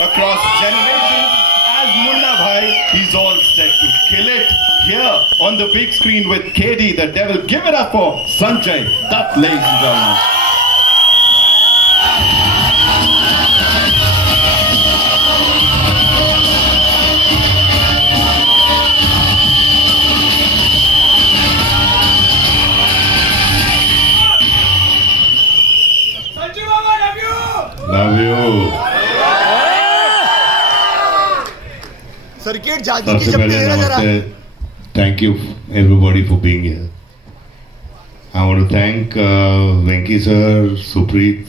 across generations. As Munna Bhai, he's all set to kill it here on the big screen with KD, the devil. Give it up for Sanjay Dutt, ladies and gentlemen. Love you. Circuit जागी की सबसे जब पहले तेरा जरा नमस्ते. Thank you everybody for being here. I want to thank Venki sir, Supreet,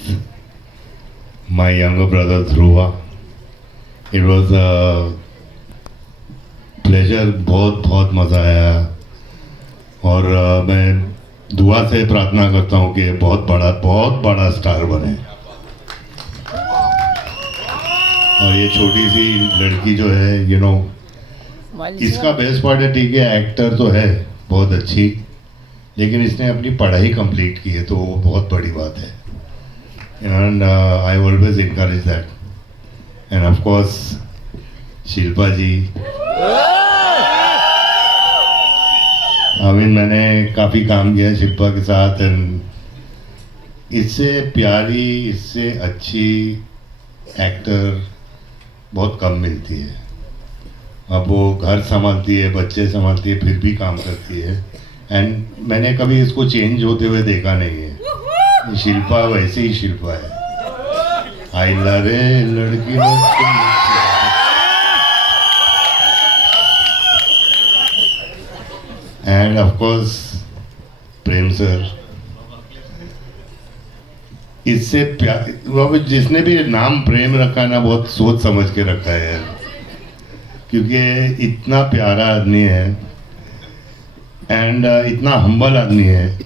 my younger brother Dhruva. It was a pleasure. बहुत बहुत मज़ा आया और मैं दुआ से प्रार्थना करता हूँ कि बहुत बड़ा स्टार बने. और ये छोटी सी लड़की जो है इसका बेस्ट पार्ट है, ठीक है एक्टर तो है बहुत अच्छी, लेकिन इसने अपनी पढ़ाई कंप्लीट की है तो वो बहुत बड़ी बात है. And I always encourage that. And of course Shilpa ji, मैंने काफ़ी काम किया है शिल्पा के साथ. एंड इससे प्यारी, इससे अच्छी एक्टर बहुत कम मिलती है. अब वो घर संभालती है, बच्चे संभालती है, फिर भी काम करती है. एंड मैंने कभी इसको चेंज होते हुए देखा नहीं है. शिल्पा वैसे ही शिल्पा है. आई लरे लड़की and of course Prem sir. इससे प्यार, जिसने भी नाम प्रेम रखा ना बहुत सोच समझ के रखा है यार, क्योंकि इतना प्यारा आदमी है एंड इतना हम्बल आदमी है.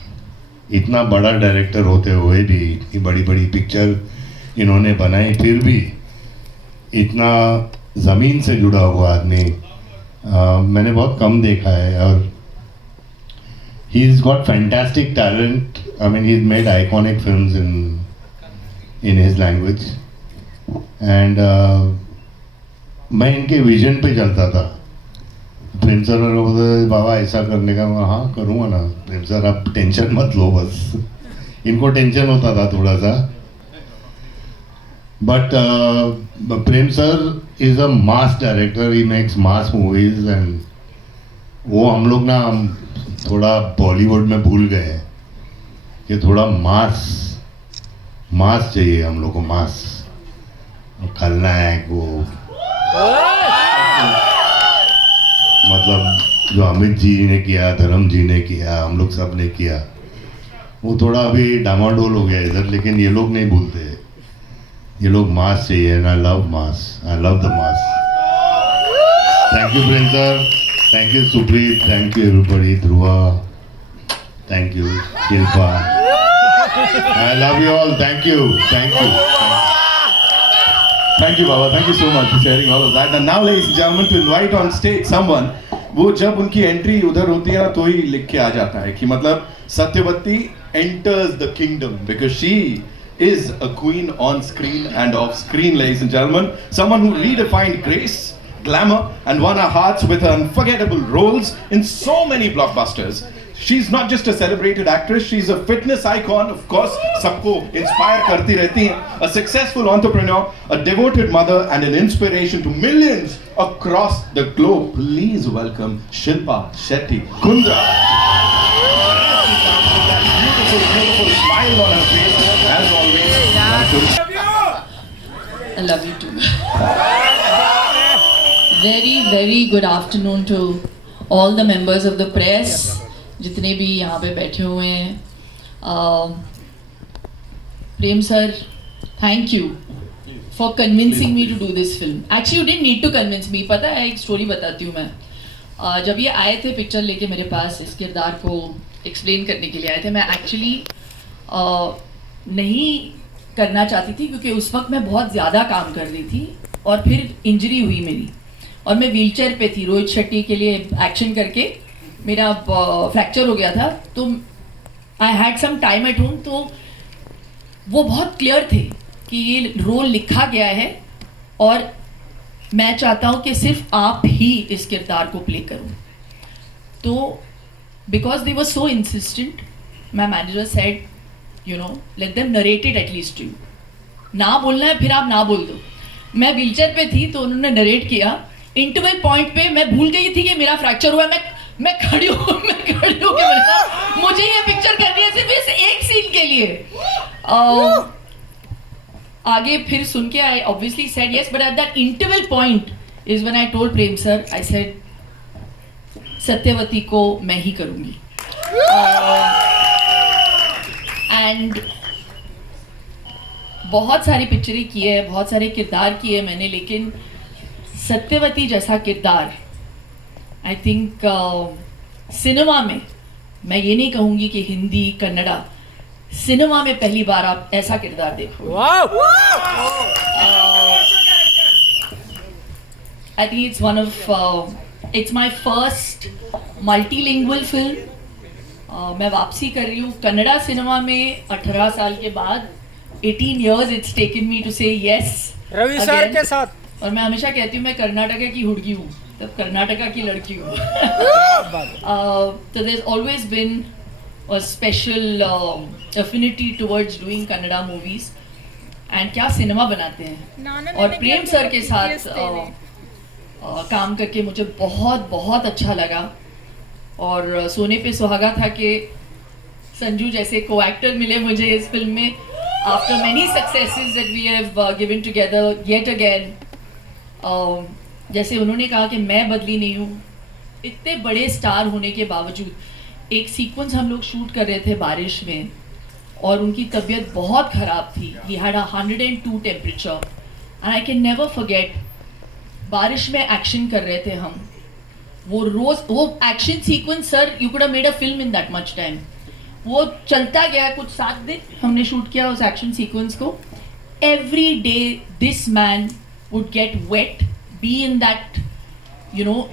इतना बड़ा डायरेक्टर होते हुए भी इतनी बड़ी बड़ी पिक्चर इन्होंने बनाई, फिर भी इतना ज़मीन से जुड़ा हुआ आदमी मैंने बहुत कम देखा है. और he is got fantastic talent. I mean, he's made iconic films in his language. And मैं इनके विजन पे चलता था. प्रेम सर बोलते बाबा ऐसा करने का, मैं हाँ करूँगा ना. प्रेम सर आप टेंशन मत लो, बस इनको टेंशन होता था थोड़ा सा. But Prem sir is a mass director. He makes mass movies. And वो हम लोग ना थोड़ा बॉलीवुड में भूल गए हैं कि थोड़ा मास चाहिए हम लोग को. मास खलनायक वो मतलब जो अमित जी ने किया, धर्म जी ने किया, हम लोग सब ने किया, वो थोड़ा अभी डामाडोल हो गया इधर. लेकिन ये लोग नहीं भूलते, ये लोग मास चाहिए. And I love mass, I love the mass. Thank you Prem sir, thank you Supreet, thank you everybody. Dhruva, thank you Shilpa, I love you all. Thank you. Thank you, Baba. Thank you so much for sharing all of that. And now, ladies and gentlemen, to invite on stage someone, वो जब उनकी entry उधर होती है तो ही लिख के आ जाता है कि मतलब Satyavati enters the kingdom because she is a queen on screen and off screen, ladies and gentlemen. Someone who redefined grace, glamour, and won our hearts with her unforgettable roles in so many blockbusters. She's not just a celebrated actress, she's a fitness icon, of course, सबको inspire करती रहती हैं. A successful entrepreneur, a devoted mother, and an inspiration to millions across the globe. Please welcome Shilpa Shetty Kundra. Beautiful smile on her face, as always. I love you too. Very good afternoon to all the members of the press. जितने भी यहाँ पे बैठे हुए हैं. Prem sir, thank you for convincing me to do this film. Actually you didn't need to convince me. पता है, एक स्टोरी बताती हूँ मैं. जब ये आए थे पिक्चर लेके मेरे पास, इस किरदार को एक्सप्लेन करने के लिए आए थे. मैं एक्चुअली नहीं करना चाहती थी क्योंकि उस वक्त मैं बहुत ज़्यादा काम कर रही थी और फिर इंजरी हुई मेरी और मैं व्हीलचेयर पे थी. रोहित शेट्टी के लिए एक्शन करके मेरा फ्रैक्चर हो गया था, तो I had some time at home. तो वो बहुत क्लियर थे कि ये रोल लिखा गया है और मैं चाहता हूँ कि सिर्फ आप ही इस किरदार को प्ले करो। तो because they were so insistent, my manager said you know let them narrate it at least to you, ना बोलना है फिर आप ना बोल दो। मैं व्हीलचेयर पे थी तो उन्होंने नरेट किया। इंटरवल पॉइंट पे मैं भूल गई थी कि मेरा फ्रैक्चर हुआ है। मैं खड़ी हूँ के मैंने कहा मुझे ये पिक्चर करनी है सिर्फ इस एक सीन के लिए। आगे फिर सुन के I obviously said yes, but at that interval point is when I told Prem sir, I said Satyavati को मैं ही करूंगी। एंड बहुत सारी पिक्चरें की है, बहुत सारे किरदार किए मैंने, लेकिन सत्यवती जैसा किरदार आई थिंक सिनेमा में, मैं ये नहीं कहूँगी कि हिंदी कन्नड़ा, सिनेमा में पहली बार आप ऐसा किरदार देखो। I think it's one of it's my first multilingual film. मैं वापसी कर रही हूँ कन्नड़ा सिनेमा में 18 साल के बाद। 18 years it's taken me to say yes Ravi sir के साथ। और मैं हमेशा कहती हूँ मैं कर्नाटका की हुड़गी हूँ, तब कर्नाटका की लड़की हूँ। तो there's always been a special affinity towards doing Kannada movies and क्या सिनेमा बनाते हैं। और प्रेम सर के साथ काम करके मुझे बहुत बहुत अच्छा लगा। और सोने पे सुहागा था कि संजू जैसे को एक्टर मिले मुझे इस फिल्म में। After many successes that we have given together yet again, जैसे उन्होंने कहा कि मैं बदली नहीं हूँ, इतने बड़े स्टार होने के बावजूद एक सीक्वेंस हम लोग शूट कर रहे थे बारिश में और उनकी तबीयत बहुत ख़राब थी। He had 102 temperature and I can never forget, बारिश में एक्शन कर रहे थे हम, वो action sequence sir you could have made a film in that much time. वो चलता गया, कुछ 7 दिन हमने शूट किया उस एक्शन सीक्वेंस को। Every day this man would get wet, be in that you know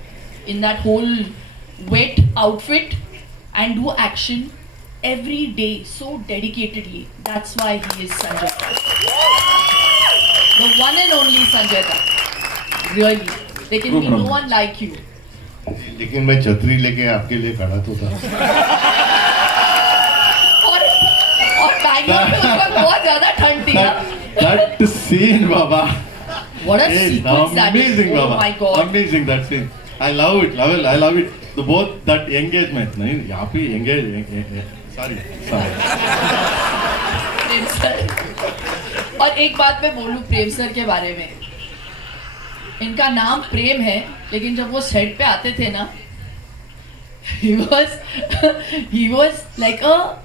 in that whole wet outfit and do action every day so dedicatedly. That's why he is Sanjay Dutt, the one and only Sanjay Dutt, really. लेकिन we no one like you. लेकिन मैं छतरी लेके आपके लिए खड़ा तो था। बहुत ज्यादा ठंड थी ना। That scene, Baba. What a Is sequence that is. amazing, Oh Baba. my God. Amazing that scene. I love it, I love it. The both that engagement, नहीं यहाँ पे sorry. प्रेम सर। और एक बात मैं बोलूँ प्रेम सर के बारे में, इनका नाम प्रेम है लेकिन जब वो सेट पे आते थे ना, he was like a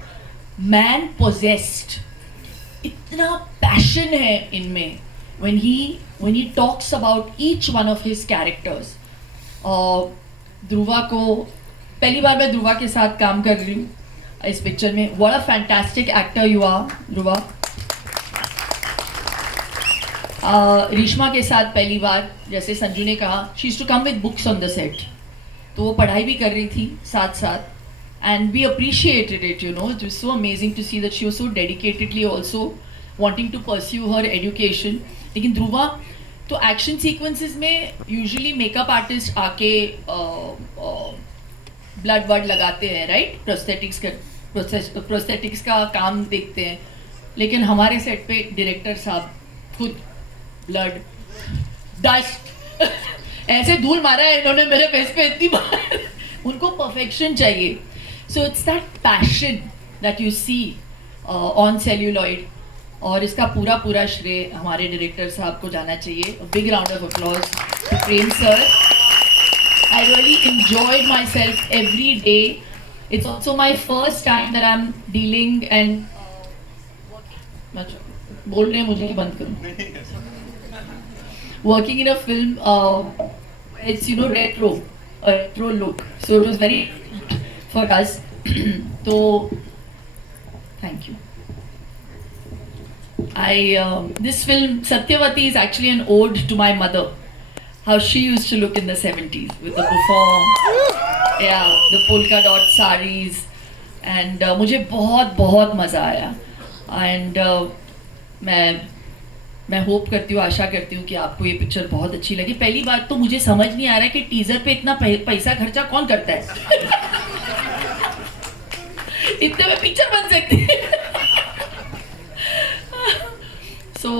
man possessed. इतना पैशन है इनमें when he talks about each one of his characters. Dhruva को पहली बार मैं ध्रुवा के साथ काम कर रही हूँ इस पिक्चर में। What a fantastic actor you are, Dhruva. रीशमा के साथ पहली बार, जैसे संजू ने कहा, she used to come with books on the set, तो वो पढ़ाई भी कर रही थी साथ साथ। And we appreciated it, you know. It was so amazing to see that she was so dedicatedly also wanting to pursue her education. लेकिन ध्रुवा तो एक्शन सीक्वेंसेस में यूजुअली मेकअप आर्टिस्ट आके ब्लड वर्ड लगाते हैं, राइट? प्रोस्थेटिक्स का काम देखते हैं, लेकिन हमारे सेट पे डायरेक्टर साहब खुद ब्लड डस्ट ऐसे धूल मारा है इन्होंने मेरे फेस पे इतनी बार। उनको परफेक्शन चाहिए। So it's that passion that you see on celluloid, और इसका पूरा श्रेय हमारे डायरेक्टर साहब को जाना चाहिए। A big round of applause to Prem sir. I really enjoyed myself every day. It's also my first time that I'm dealing and बोल रहे हैं मुझे कि बंद करूं। Working in a film, it's retro look, so it was very for us. So thank you. This film Satyavati is actually an ode to my mother, how she used to look in the 70s with the bouffant, the polka dot saris, and मुझे बहुत मज़ा आया। And मैं मैं hope करती हूँ, आशा करती हूँ कि आपको ये पिक्चर बहुत अच्छी लगी। पहली बात तो मुझे समझ नहीं आ रहा है कि टीजर पे इतना पैसा खर्चा कौन करता है। इतने में पिक्चर बन सकती है। So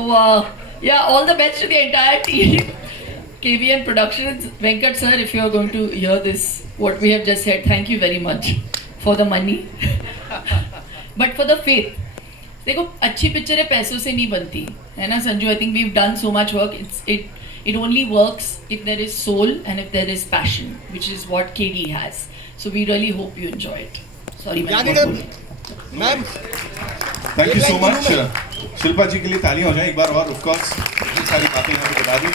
yeah, all the best to the entire team. KVN Productions, Venkat sir, if you are going to hear this, what we have just said, thank you very much for the money, but for the faith. देखो अच्छी पिक्चरें पैसों से नहीं बनती है ना Sanju. I think we have done so much work. It only works if there is soul and if there is passion, which is what KD has. So we really hope you enjoy it. Sorry ma'am, thank you so much. Shilpa ji के लिए तालियां हो जाए एक बार और। Of course इतनी सारी बातें यहाँ पे बता दी।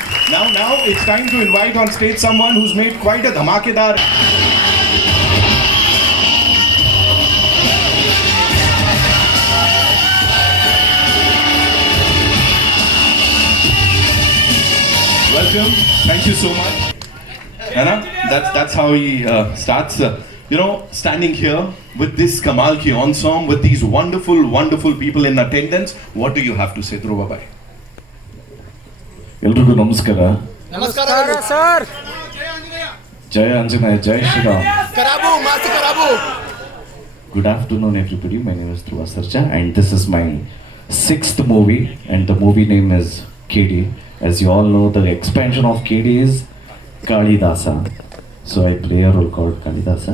Now it's time to invite on stage someone who's made quite a धमाकेदार welcome. Thank you so much. Anna, that's how he starts. Standing here with this Kamal ki ensemble, with these wonderful people in attendance. What do you have to say, Dhruva bhai? ಎಲ್ರಿಗೂ ನಮಸ್ಕಾರ. ನಮಸ್ಕಾರ sir. ಜಯ ಆಂಜನೇಯ, ಜೈ ಶ್ರೀರಾಮ್. ಕರಾಬು ಮಾಸ್ತಿ ಕರಾಬು. Good afternoon everybody. My name is Dhruva Sarja and this is my 6th movie and the movie name is KD. As you all know, the expansion of KD is Kalidasa. So I play a role called Kalidasa.